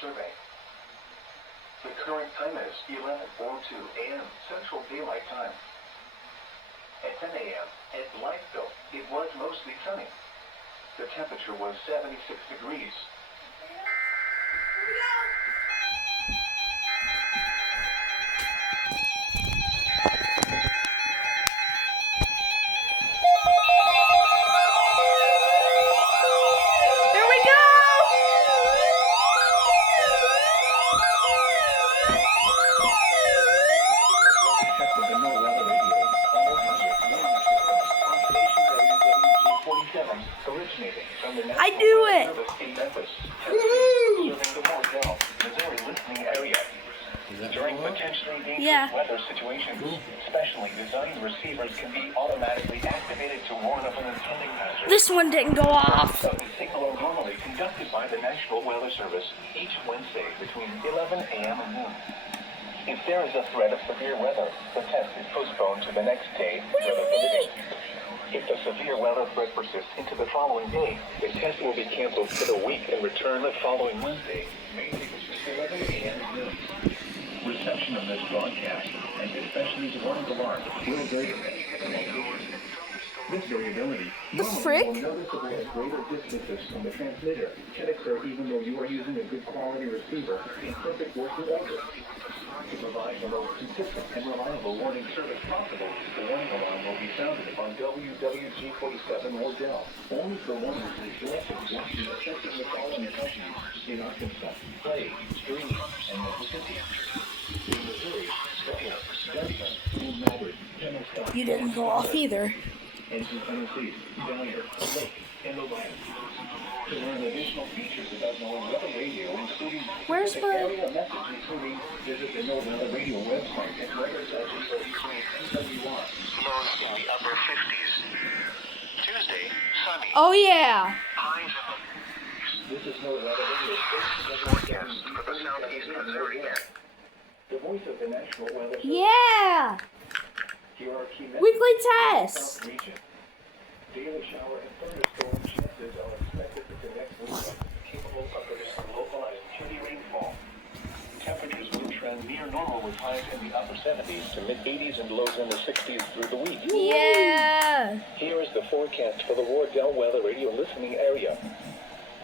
survey. The current time is 11:02 a.m. Central Daylight Time. At 10 a.m. at Blytheville, it was mostly sunny. The temperature was 76 degrees. I knew it! During potentially dangerous weather situations, specially designed receivers can be automatically activated to warn of an impending hazard. This one didn't go off. The signal are normally conducted by the National Weather Service each Wednesday between 11 a.m. and noon. If there is a threat of severe weather, the test is postponed to the next day. What do you mean? If the severe weather threat persists into the following day, the test will be canceled for the week and return the following Wednesday, May 11 a.m. and noon. Reception of this broadcast, and especially warning alarm, will vary. This variability normally will noticeable at greater distances from the transmitter can occur even though you are using a good quality receiver in perfect working order. To provide the most consistent and reliable warning service possible, the warning alarm will be sounded on WWG47 or Dell, only for warnings selected watching affecting the following countries in Arkansas, Clay, Green, and Mississippi. In Missouri, Delta, and Maverick, Tennessee. You didn't go off either. And in Tennessee, Dyer, Lake, and Ohio. To learn additional features about NOAA Weather Radio, including Where's my area message including visit the NOAA Weather Radio website and weather sessions for NWR. Lows in the upper 50s. Tuesday, sunny. Oh yeah. Highs in the. This is NOAA Weather Radio forecast for the southeast Missouri. The voice of the National Weather Service. Yeah. Here are key Weekly test. region. Daily shower and thunderstorm chances are expected for the next week, capable of producing localized heavy rainfall. Temperatures will trend near normal with highs in the upper 70s to mid-80s and lows in the 60s through the week. Yeah. Here is the forecast for the Wardell Weather Radio listening area.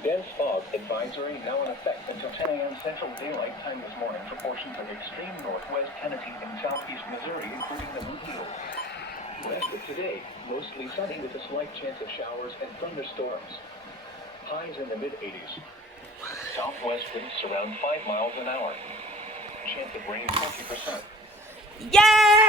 Dense fog advisory now in effect until 10 a.m. Central Daylight Time this morning for portions of extreme northwest Tennessee and southeast Missouri, including the Blue Hills. Rest of today, mostly sunny with a slight chance of showers and thunderstorms. Highs in the mid-80s. Southwest winds around 5 miles an hour. Chance of rain 20%. Yeah.